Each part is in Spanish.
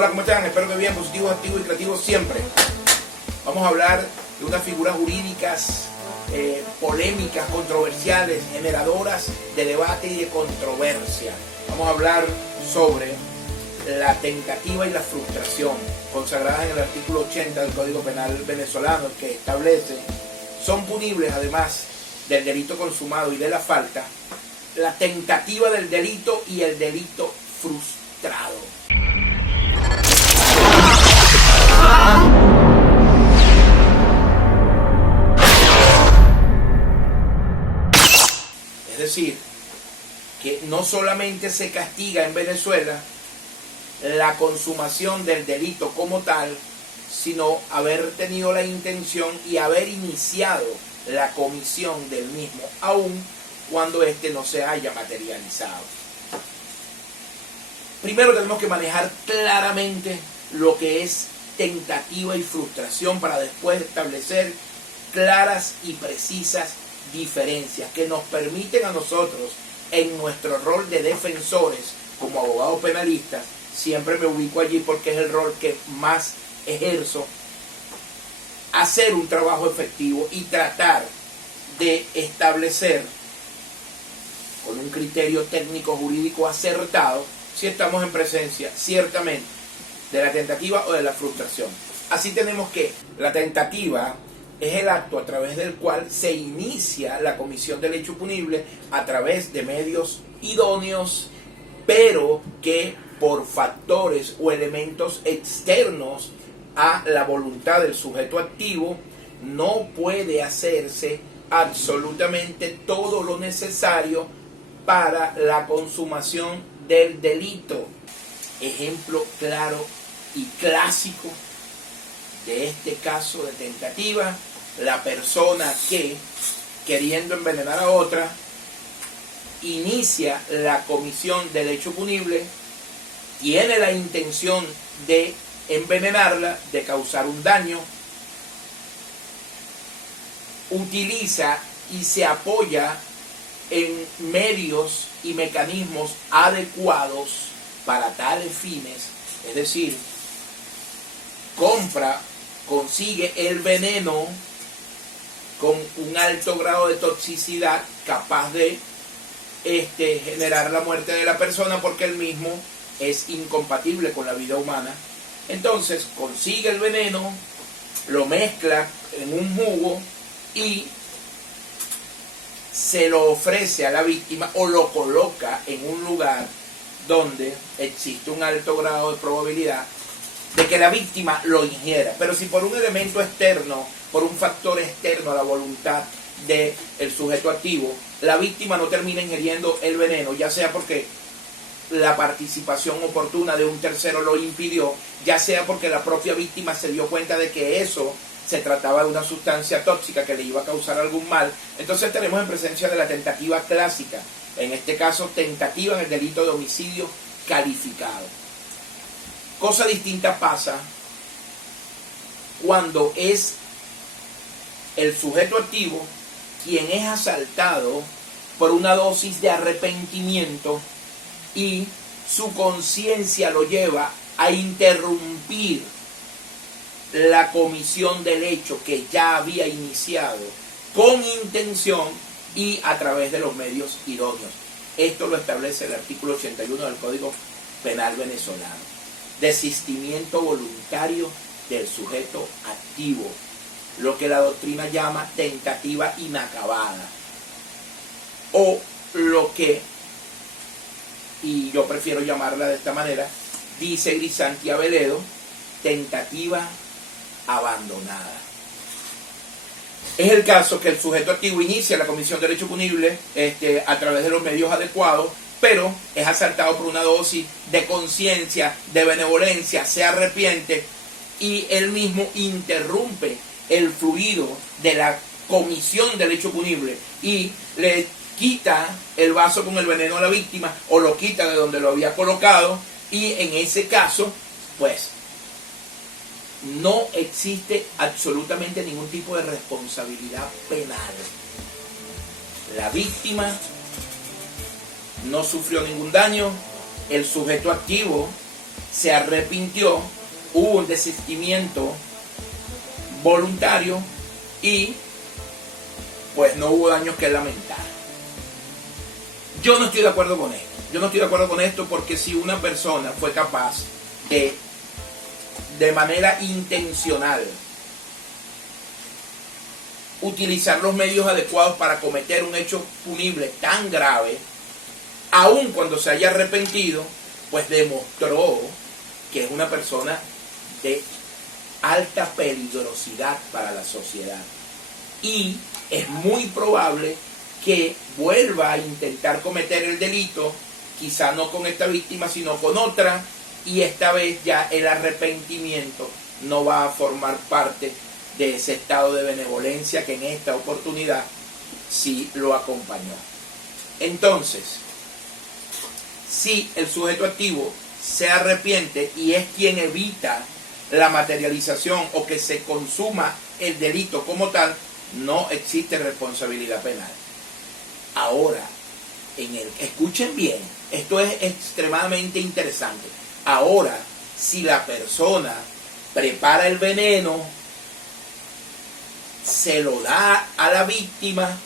Hola, ¿cómo están? Espero que bien, positivos, activos y creativos siempre. Vamos a hablar de unas figuras jurídicas polémicas, controversiales, generadoras de debate y de controversia. Vamos a hablar sobre la tentativa y la frustración, consagradas en el artículo 80 del Código Penal venezolano, que establece: son punibles, además del delito consumado y de la falta, la tentativa del delito y el delito frustrado. Es decir, que no solamente se castiga en Venezuela la consumación del delito como tal, sino haber tenido la intención y haber iniciado la comisión del mismo, aun cuando éste no se haya materializado. Primero tenemos que manejar claramente lo que es tentativa y frustración para después establecer claras y precisas diferencias que nos permiten a nosotros, en nuestro rol de defensores como abogados penalistas, siempre me ubico allí porque es el rol que más ejerzo, hacer un trabajo efectivo y tratar de establecer con un criterio técnico jurídico acertado si estamos en presencia ciertamente de la tentativa o de la frustración. Así tenemos que la tentativa es el acto a través del cual se inicia la comisión del hecho punible a través de medios idóneos, pero que por factores o elementos externos a la voluntad del sujeto activo no puede hacerse absolutamente todo lo necesario para la consumación del delito. Ejemplo claro y clásico de este caso de tentativa: la persona que, queriendo envenenar a otra, inicia la comisión del hecho punible, tiene la intención de envenenarla, de causar un daño, utiliza y se apoya en medios y mecanismos adecuados para tales fines, es decir, consigue el veneno con un alto grado de toxicidad capaz de generar la muerte de la persona, porque el mismo es incompatible con la vida humana. Entonces consigue el veneno, lo mezcla en un jugo y se lo ofrece a la víctima o lo coloca en un lugar donde existe un alto grado de probabilidad de que la víctima lo ingiera. Pero si por un elemento externo, por un factor externo a la voluntad del sujeto activo, la víctima no termina ingiriendo el veneno, ya sea porque la participación oportuna de un tercero lo impidió, ya sea porque la propia víctima se dio cuenta de que eso se trataba de una sustancia tóxica que le iba a causar algún mal, entonces tenemos en presencia de la tentativa clásica, en este caso tentativa en el delito de homicidio calificado. Cosa distinta pasa cuando es el sujeto activo quien es asaltado por una dosis de arrepentimiento y su conciencia lo lleva a interrumpir la comisión del hecho que ya había iniciado con intención y a través de los medios idóneos. Esto lo establece el artículo 81 del Código Penal venezolano. Desistimiento voluntario del sujeto activo, lo que la doctrina llama tentativa inacabada, o lo que, y yo prefiero llamarla de esta manera, dice Grisanti Aveledo, tentativa abandonada. Es el caso que el sujeto activo inicia la comisión del hecho punible a través de los medios adecuados, pero es asaltado por una dosis de conciencia, de benevolencia, se arrepiente y él mismo interrumpe el fluido de la comisión del hecho punible y le quita el vaso con el veneno a la víctima o lo quita de donde lo había colocado, y en ese caso, pues, no existe absolutamente ningún tipo de responsabilidad penal. La víctima no sufrió ningún daño, el sujeto activo se arrepintió, hubo un desistimiento voluntario y pues no hubo daños que lamentar. Yo no estoy de acuerdo con esto. Yo no estoy de acuerdo con esto porque si una persona fue capaz de manera intencional, utilizar los medios adecuados para cometer un hecho punible tan grave, aun cuando se haya arrepentido, pues demostró que es una persona de alta peligrosidad para la sociedad. Y es muy probable que vuelva a intentar cometer el delito, quizá no con esta víctima, sino con otra, y esta vez ya el arrepentimiento no va a formar parte de ese estado de benevolencia que en esta oportunidad sí lo acompañó. Entonces, si el sujeto activo se arrepiente y es quien evita la materialización o que se consuma el delito como tal, no existe responsabilidad penal. Ahora, escuchen bien, esto es extremadamente interesante. Ahora, si la persona prepara el veneno, se lo da a la víctima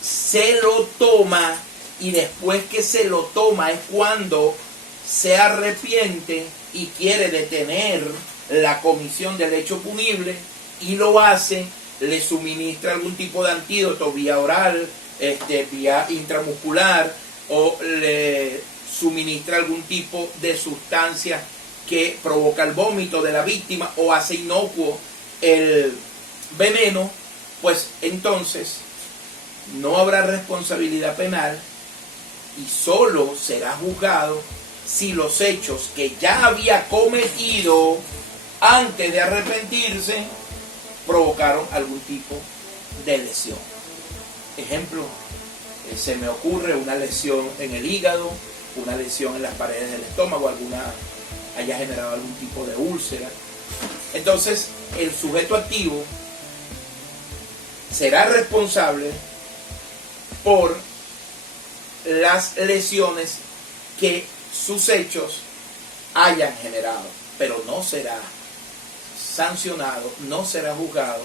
se lo toma y después que se lo toma es cuando se arrepiente y quiere detener la comisión del hecho punible y lo hace, le suministra algún tipo de antídoto vía oral, vía intramuscular o le suministra algún tipo de sustancia que provoca el vómito de la víctima o hace inocuo el veneno, pues entonces no habrá responsabilidad penal y solo será juzgado si los hechos que ya había cometido antes de arrepentirse provocaron algún tipo de lesión. Ejemplo, se me ocurre una lesión en el hígado, una lesión en las paredes del estómago, haya generado algún tipo de úlcera. Entonces, el sujeto activo será responsable por las lesiones que sus hechos hayan generado, pero no será sancionado, no será juzgado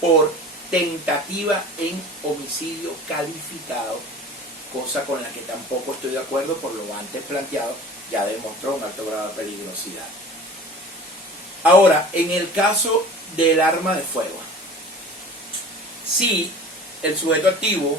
por tentativa en homicidio calificado, cosa con la que tampoco estoy de acuerdo por lo antes planteado, ya demostró un alto grado de peligrosidad. Ahora, en el caso del arma de fuego, si el sujeto activo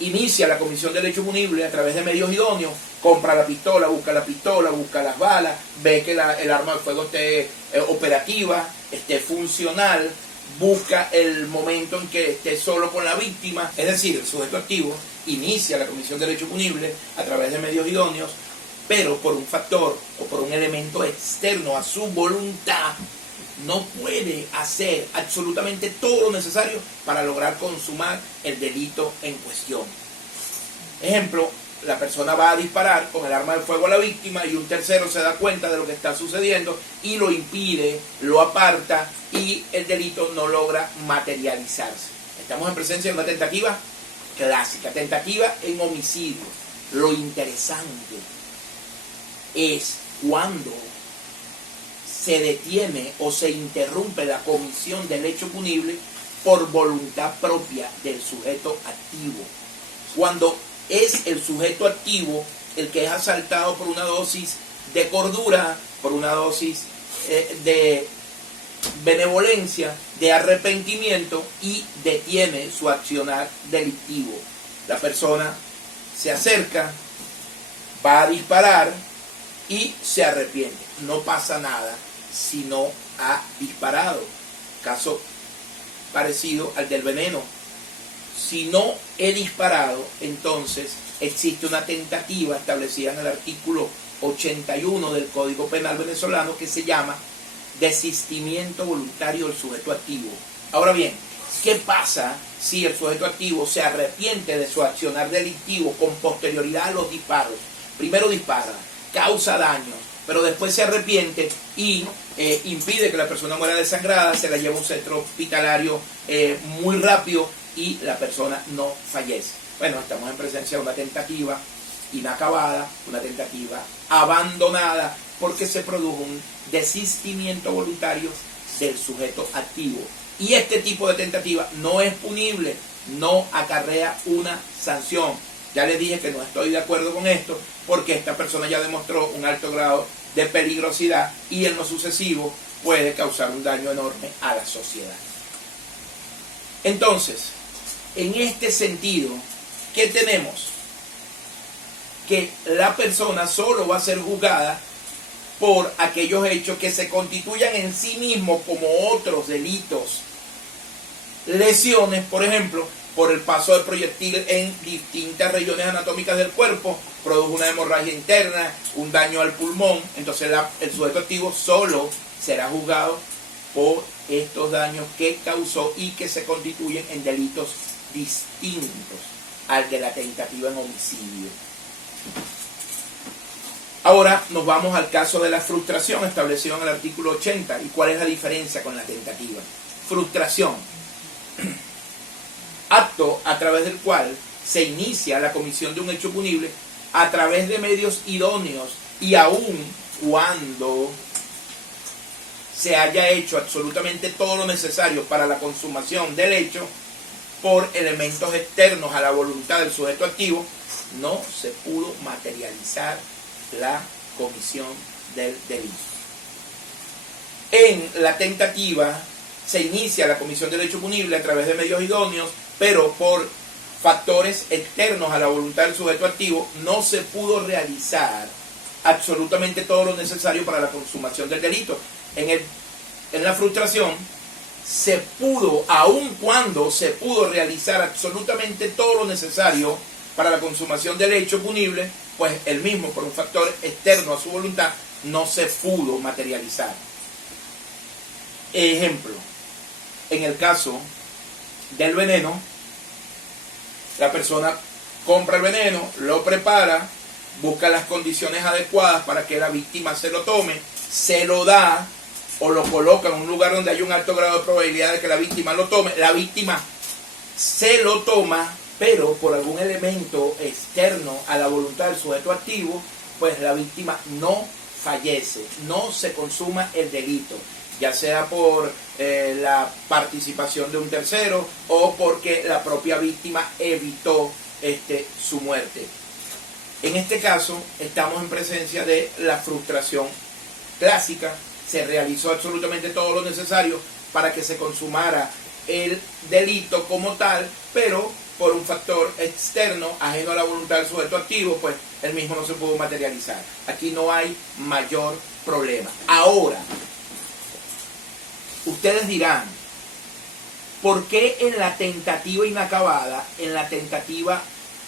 inicia la comisión del hecho punible a través de medios idóneos, compra la pistola, busca las balas, ve que el arma de fuego esté operativa, esté funcional, busca el momento en que esté solo con la víctima, es decir, el sujeto activo inicia la comisión del hecho punible a través de medios idóneos, pero por un factor o por un elemento externo a su voluntad, no puede hacer absolutamente todo lo necesario para lograr consumar el delito en cuestión. Ejemplo, la persona va a disparar con el arma de fuego a la víctima y un tercero se da cuenta de lo que está sucediendo y lo impide, lo aparta y el delito no logra materializarse. Estamos en presencia de una tentativa clásica, tentativa en homicidio. Lo interesante es cuando se detiene o se interrumpe la comisión del hecho punible por voluntad propia del sujeto activo. Cuando es el sujeto activo el que es asaltado por una dosis de cordura, por una dosis de benevolencia, de arrepentimiento y detiene su accionar delictivo. La persona se acerca, va a disparar y se arrepiente. No pasa nada si no ha disparado. Caso parecido al del veneno. Si no he disparado, entonces existe una tentativa establecida en el artículo 81 del Código Penal venezolano que se llama desistimiento voluntario del sujeto activo. Ahora bien, ¿qué pasa si el sujeto activo se arrepiente de su accionar delictivo con posterioridad a los disparos? Primero dispara, causa daños, pero después se arrepiente y impide que la persona muera desangrada, se la lleva a un centro hospitalario muy rápido y la persona no fallece. Bueno, estamos en presencia de una tentativa inacabada, una tentativa abandonada, porque se produjo un desistimiento voluntario del sujeto activo. Y este tipo de tentativa no es punible, no acarrea una sanción. Ya les dije que no estoy de acuerdo con esto, porque esta persona ya demostró un alto grado de peligrosidad y en lo sucesivo puede causar un daño enorme a la sociedad. Entonces, en este sentido, ¿qué tenemos? Que la persona solo va a ser juzgada por aquellos hechos que se constituyan en sí mismos como otros delitos. Lesiones, por ejemplo, por el paso del proyectil en distintas regiones anatómicas del cuerpo, produjo una hemorragia interna, un daño al pulmón. Entonces el sujeto activo solo será juzgado por estos daños que causó y que se constituyen en delitos distintos al de la tentativa en homicidio. Ahora nos vamos al caso de la frustración establecido en el artículo 80. ¿Y cuál es la diferencia con la tentativa? Frustración: acto a través del cual se inicia la comisión de un hecho punible a través de medios idóneos y aun cuando se haya hecho absolutamente todo lo necesario para la consumación del hecho por elementos externos a la voluntad del sujeto activo, no se pudo materializar la comisión del delito. En la tentativa se inicia la comisión del hecho punible a través de medios idóneos, pero por factores externos a la voluntad del sujeto activo no se pudo realizar absolutamente todo lo necesario para la consumación del delito. En la frustración se pudo, aun cuando se pudo realizar absolutamente todo lo necesario para la consumación del hecho punible, pues el mismo, por un factor externo a su voluntad, no se pudo materializar. Ejemplo: en el caso del veneno, la persona compra el veneno, lo prepara, busca las condiciones adecuadas para que la víctima se lo tome, se lo da o lo coloca en un lugar donde hay un alto grado de probabilidad de que la víctima lo tome. La víctima se lo toma, pero por algún elemento externo a la voluntad del sujeto activo, pues la víctima no fallece, no se consuma el delito, ya sea por la participación de un tercero o porque la propia víctima evitó su muerte. En este caso estamos en presencia de la frustración clásica. Se realizó absolutamente todo lo necesario para que se consumara el delito como tal, pero por un factor externo, ajeno a la voluntad del sujeto activo, pues el mismo no se pudo materializar. Aquí no hay mayor problema. Ahora, ustedes dirán, ¿por qué en la tentativa inacabada, en la tentativa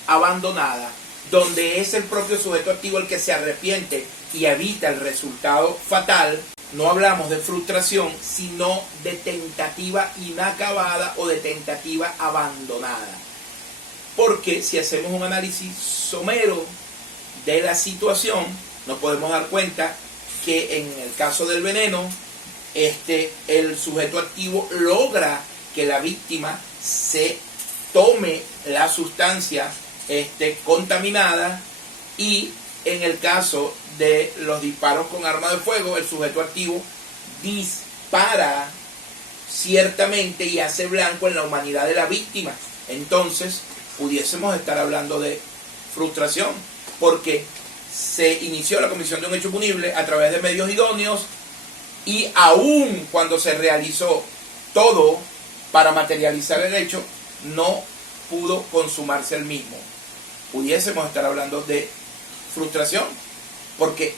abandonada, donde es el propio sujeto activo el que se arrepiente y evita el resultado fatal, no hablamos de frustración, sino de tentativa inacabada o de tentativa abandonada? Porque si hacemos un análisis somero de la situación, nos podemos dar cuenta que en el caso del veneno, el sujeto activo logra que la víctima se tome la sustancia contaminada, y en el caso de los disparos con arma de fuego, el sujeto activo dispara ciertamente y hace blanco en la humanidad de la víctima. Entonces pudiésemos estar hablando de frustración, porque se inició la comisión de un hecho punible a través de medios idóneos, y aun cuando se realizó todo para materializar el hecho, no pudo consumarse el mismo. Pudiésemos estar hablando de frustración, porque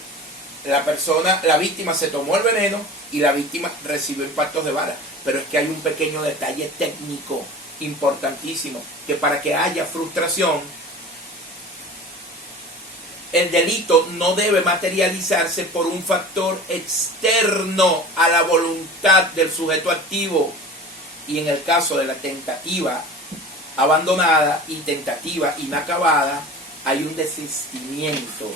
la víctima se tomó el veneno y la víctima recibió impactos de bala. Pero es que hay un pequeño detalle técnico importantísimo, que para que haya frustración, el delito no debe materializarse por un factor externo a la voluntad del sujeto activo. Y en el caso de la tentativa abandonada y tentativa inacabada, hay un desistimiento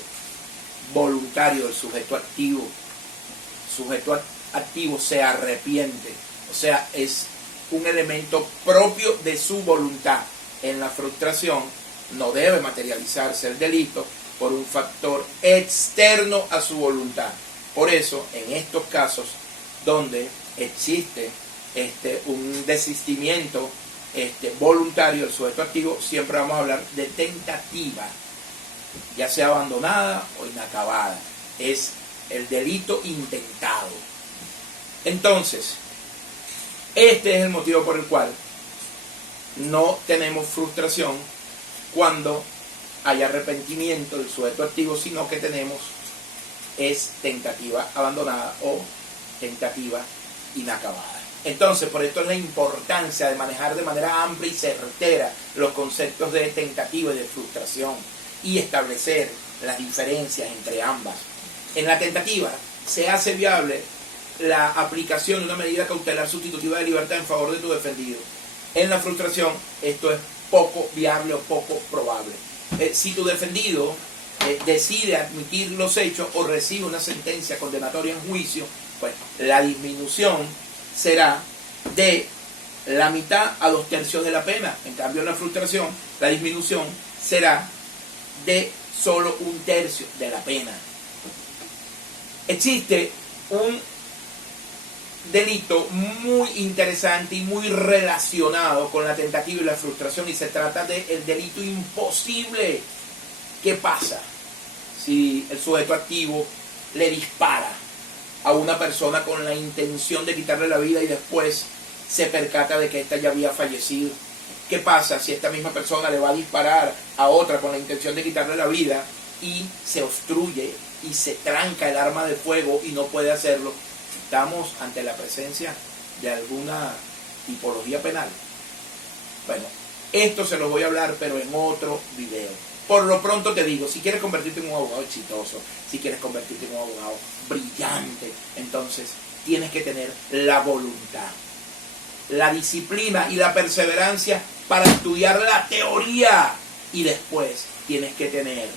voluntario del sujeto activo. El sujeto activo se arrepiente, o sea, es un elemento propio de su voluntad. En la frustración no debe materializarse el delito por un factor externo a su voluntad. Por eso, en estos casos donde existe un desistimiento voluntario del sujeto activo, siempre vamos a hablar de tentativa, ya sea abandonada o inacabada. Es el delito intentado. Entonces, este es el motivo por el cual no tenemos frustración cuando hay arrepentimiento del sujeto activo, sino que tenemos es tentativa abandonada o tentativa inacabada. Entonces, por esto es la importancia de manejar de manera amplia y certera los conceptos de tentativa y de frustración y establecer las diferencias entre ambas. En la tentativa se hace viable la aplicación de una medida cautelar sustitutiva de libertad en favor de tu defendido. En la frustración esto es poco viable o poco probable. Si tu defendido decide admitir los hechos o recibe una sentencia condenatoria en juicio, pues la disminución será de la mitad a 2/3 de la pena. En cambio, en la frustración, la disminución será de solo 1/3 de la pena. Existe un delito muy interesante y muy relacionado con la tentativa y la frustración, y se trata del delito imposible. ¿Qué pasa si el sujeto activo le dispara a una persona con la intención de quitarle la vida y después se percata de que ésta ya había fallecido? ¿Qué pasa si esta misma persona le va a disparar a otra con la intención de quitarle la vida y se obstruye y se tranca el arma de fuego y no puede hacerlo? ¿Estamos ante la presencia de alguna tipología penal? Bueno, esto se lo voy a hablar, pero en otro video. Por lo pronto te digo, si quieres convertirte en un abogado exitoso, si quieres convertirte en un abogado brillante, entonces tienes que tener la voluntad, la disciplina y la perseverancia para estudiar la teoría, y después tienes que tener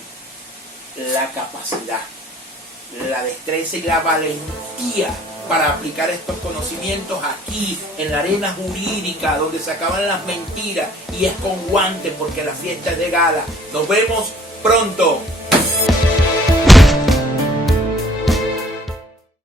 la capacidad, la destreza y la valentía para aplicar estos conocimientos aquí en la arena jurídica donde se acaban las mentiras, y es con guantes porque la fiesta es de gala. Nos vemos pronto.